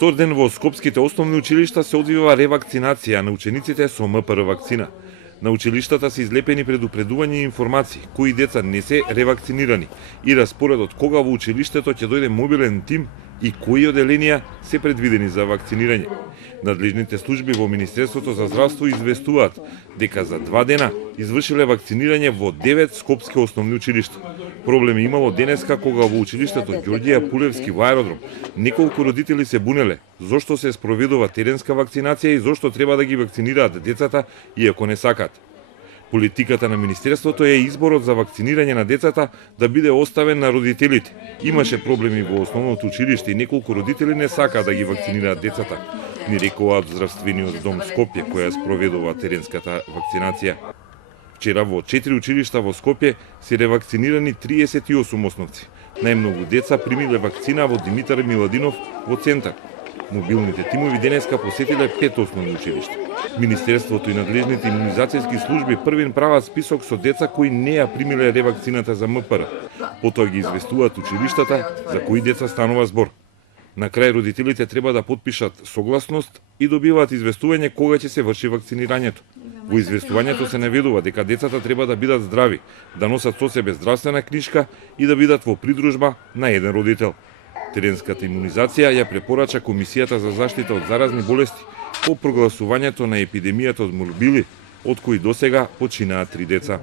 втор ден во скопските основни училишта се одвива ревакцинација на учениците со МПР вакцина. На училиштата се излепени предупредувања и информации кои деца не се ревакцинирани и распоредот кога во училиштето ќе дојде мобилен тим и кои оделенија се предвидени за вакцинирање. Надлежните служби во Министерството за здравство известуваат дека за 2 дена извршиле вакцинирање во 9 скопски основни училишта. Проблеми имало денеска кога во училиштето Ѓорѓија Пулевски во аеродром неколку родители се бунеле зошто се спроведува теренска вакцинација и зошто треба да ги вакцинираат децата иако не сакаат. Политиката на Министерството е изборот за вакцинирање на децата да биде оставен на родителите. Имаше проблеми во основното училиште и неколку родители не сакаат да ги вакцинираат децата, ни рекуваат здравствениот дом Скопје која спроведува теренската вакцинација. Вчера во 4 училишта во Скопје се ревакцинирани 38 основци. Најмногу деца примиле вакцина во Димитар Миладинов во центар. Мобилните тимови денеска посетиле 5 основни училишта. Министерството и надлежните имунизацијски служби првин прават список со деца кои не ја примиле ревакцината за МПР. Потоа ги известуваат училиштата за кои деца станува збор. На крај родителите треба да потпишат согласност и добиваат известување кога ќе се врши вакцинирањето. Во известувањето се наведува дека децата треба да бидат здрави, да носат со себе здравствена книжка и да бидат во придружба на еден родител. Теренската имунизација ја препорача Комисијата за заштита од заразни болести по прогласувањето на епидемијата од морбили, од кои досега починаа 3 деца.